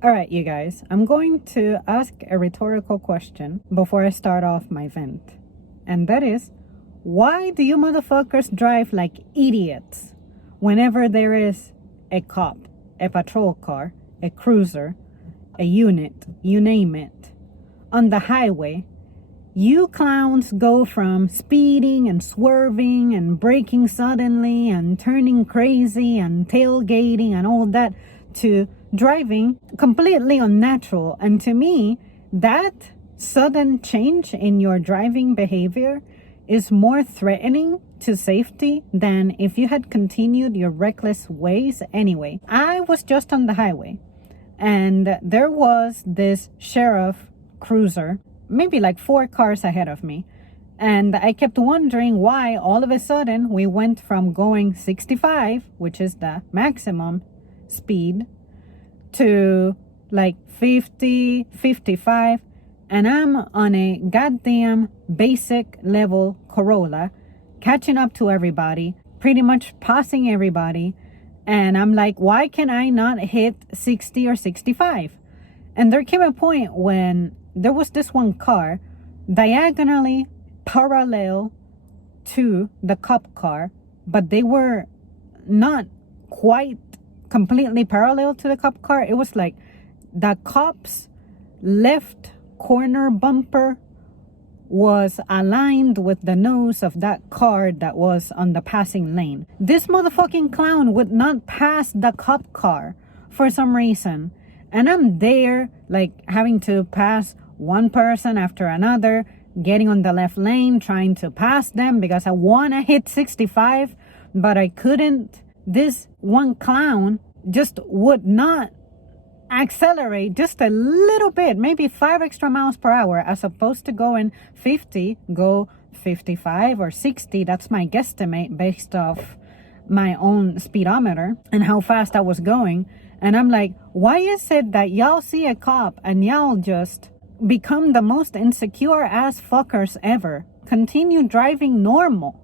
All right, you guys, I'm going to ask a rhetorical question before I start off my vent. And that is, why do you motherfuckers drive like idiots whenever there is a cop, a patrol car, a cruiser, a unit, you name it, on the highway? You clowns go from speeding and swerving and braking suddenly and turning crazy and tailgating and all that to driving completely unnatural. And to me, that sudden change in your driving behavior is more threatening to safety than if you had continued your reckless ways anyway. I was just on the highway and there was this sheriff cruiser, maybe like 4 cars ahead of me. And I kept wondering why all of a sudden we went from going 65, which is the maximum speed, to like 50, 55, and I'm on a goddamn basic level Corolla, catching up to everybody, pretty much passing everybody. And I'm like, why can I not hit 60 or 65? And there came a point when there was this one car diagonally parallel to the cop car, but they were not quite completely parallel to the cop car. It was like the cop's left corner bumper was aligned with the nose of that car that was on the passing lane. This motherfucking clown would not pass the cop car for some reason. And I'm there like having to pass one person after another, getting on the left lane, trying to pass them because I want to hit 65, but I couldn't. This one clown just would not accelerate just a little bit, maybe 5 extra miles per hour, as opposed to going 50, go 55 or 60. That's my guesstimate based off my own speedometer and how fast I was going. And I'm like, why is it that y'all see a cop and y'all just become the most insecure ass fuckers ever? Continue driving normal.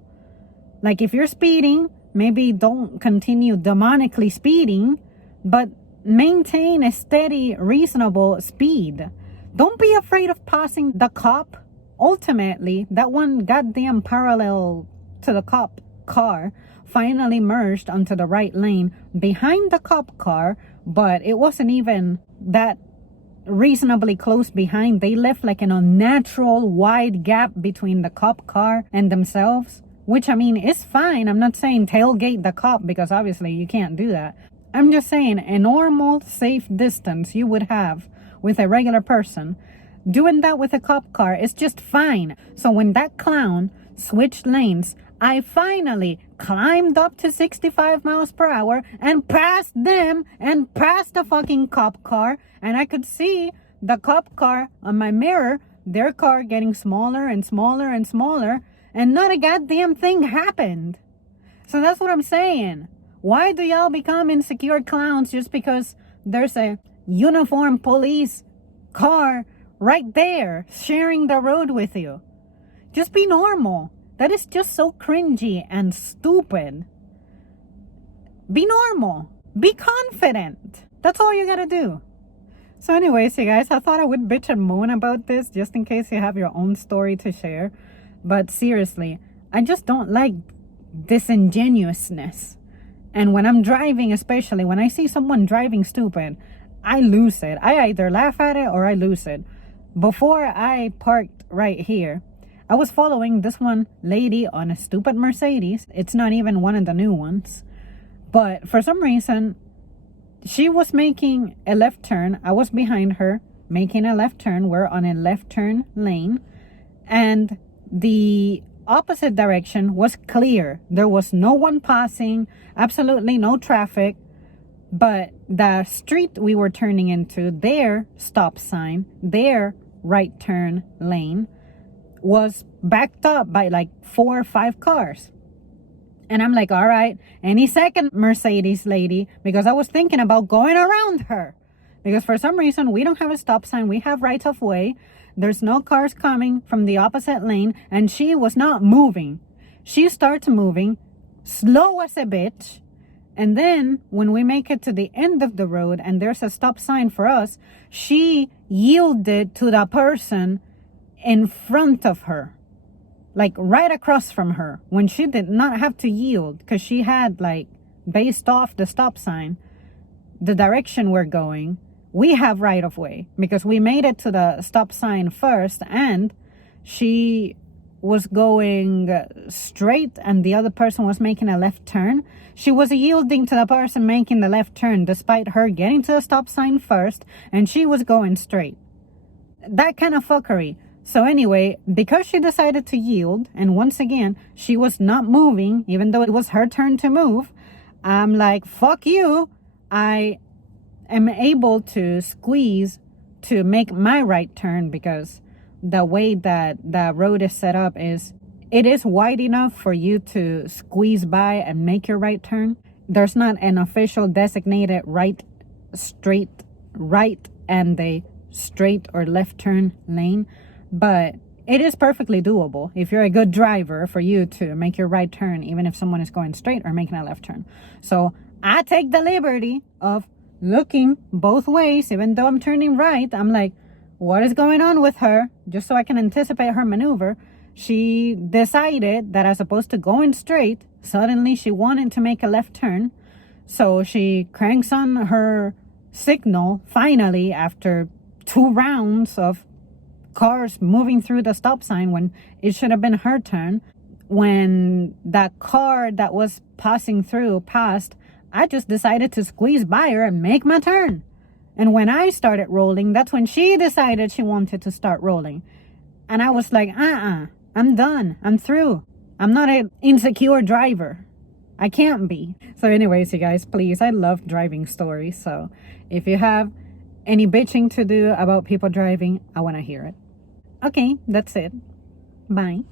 Like if you're speeding, maybe don't continue demonically speeding, but maintain a steady, reasonable speed. Don't be afraid of passing the cop. Ultimately, that one goddamn parallel to the cop car finally merged onto the right lane behind the cop car, but it wasn't even that reasonably close behind. They left like an unnatural wide gap between the cop car and themselves, which I mean is fine. I'm not saying tailgate the cop because obviously you can't do that. I'm just saying a normal safe distance you would have with a regular person, doing that with a cop car is just fine. So when that clown switched lanes, I finally climbed up to 65 miles per hour and passed them and passed the fucking cop car. And I could see the cop car on my mirror, their car getting smaller and smaller and smaller, and not a goddamn thing happened. So that's what I'm saying. Why do y'all become insecure clowns just because there's a uniformed police car right there sharing the road with you? Just be normal. That is just so cringy and stupid. Be normal. Be confident. That's all you gotta do. So anyways, you guys, I thought I would bitch and moan about this just in case you have your own story to share. But seriously, I just don't like disingenuousness. And when I'm driving, especially when I see someone driving stupid, I lose it. I either laugh at it or I lose it. Before I parked right here, I was following this one lady on a stupid Mercedes. It's not even one of the new ones. But for some reason, she was making a left turn. I was behind her making a left turn. We're on a left turn lane. And the opposite direction was clear. There was no one passing, absolutely no traffic. But the street we were turning into, their stop sign, their right turn lane, was backed up by like 4 or 5 cars. And I'm like, all right, any second, Mercedes lady, because I was thinking about going around her. Because for some reason, we don't have a stop sign. We have right of way. There's no cars coming from the opposite lane. And she was not moving. She starts moving, slow as a bitch. And then when we make it to the end of the road and there's a stop sign for us, she yielded to the person in front of her, like right across from her, when she did not have to yield because she had, like, based off the stop sign, the direction we're going, we have right of way because we made it to the stop sign first and she was going straight and the other person was making a left turn. She was yielding to the person making the left turn despite her getting to the stop sign first and she was going straight. That kind of fuckery. So anyway, because she decided to yield, and once again, she was not moving, even though it was her turn to move, I'm like, fuck you. I am able to squeeze to make my right turn because the way that the road is set up is, it is wide enough for you to squeeze by and make your right turn. There's not an official designated right, straight, right, and a straight or left turn lane, but it is perfectly doable if you're a good driver for you to make your right turn, even if someone is going straight or making a left turn. So I take the liberty of looking both ways, even though I'm turning right. I'm like, what is going on with her? Just so I can anticipate her maneuver. She decided that as opposed to going straight, suddenly she wanted to make a left turn. So she cranks on her signal finally after 2 rounds of cars moving through the stop sign when it should have been her turn. When that car that was passing through passed, I just decided to squeeze by her and make my turn. And when I started rolling, that's when she decided she wanted to start rolling. And I was like, I'm done. I'm through. I'm not an insecure driver. I can't be. So anyways, you guys, please, I love driving stories. So if you have any bitching to do about people driving, I want to hear it. Okay, that's it. Bye.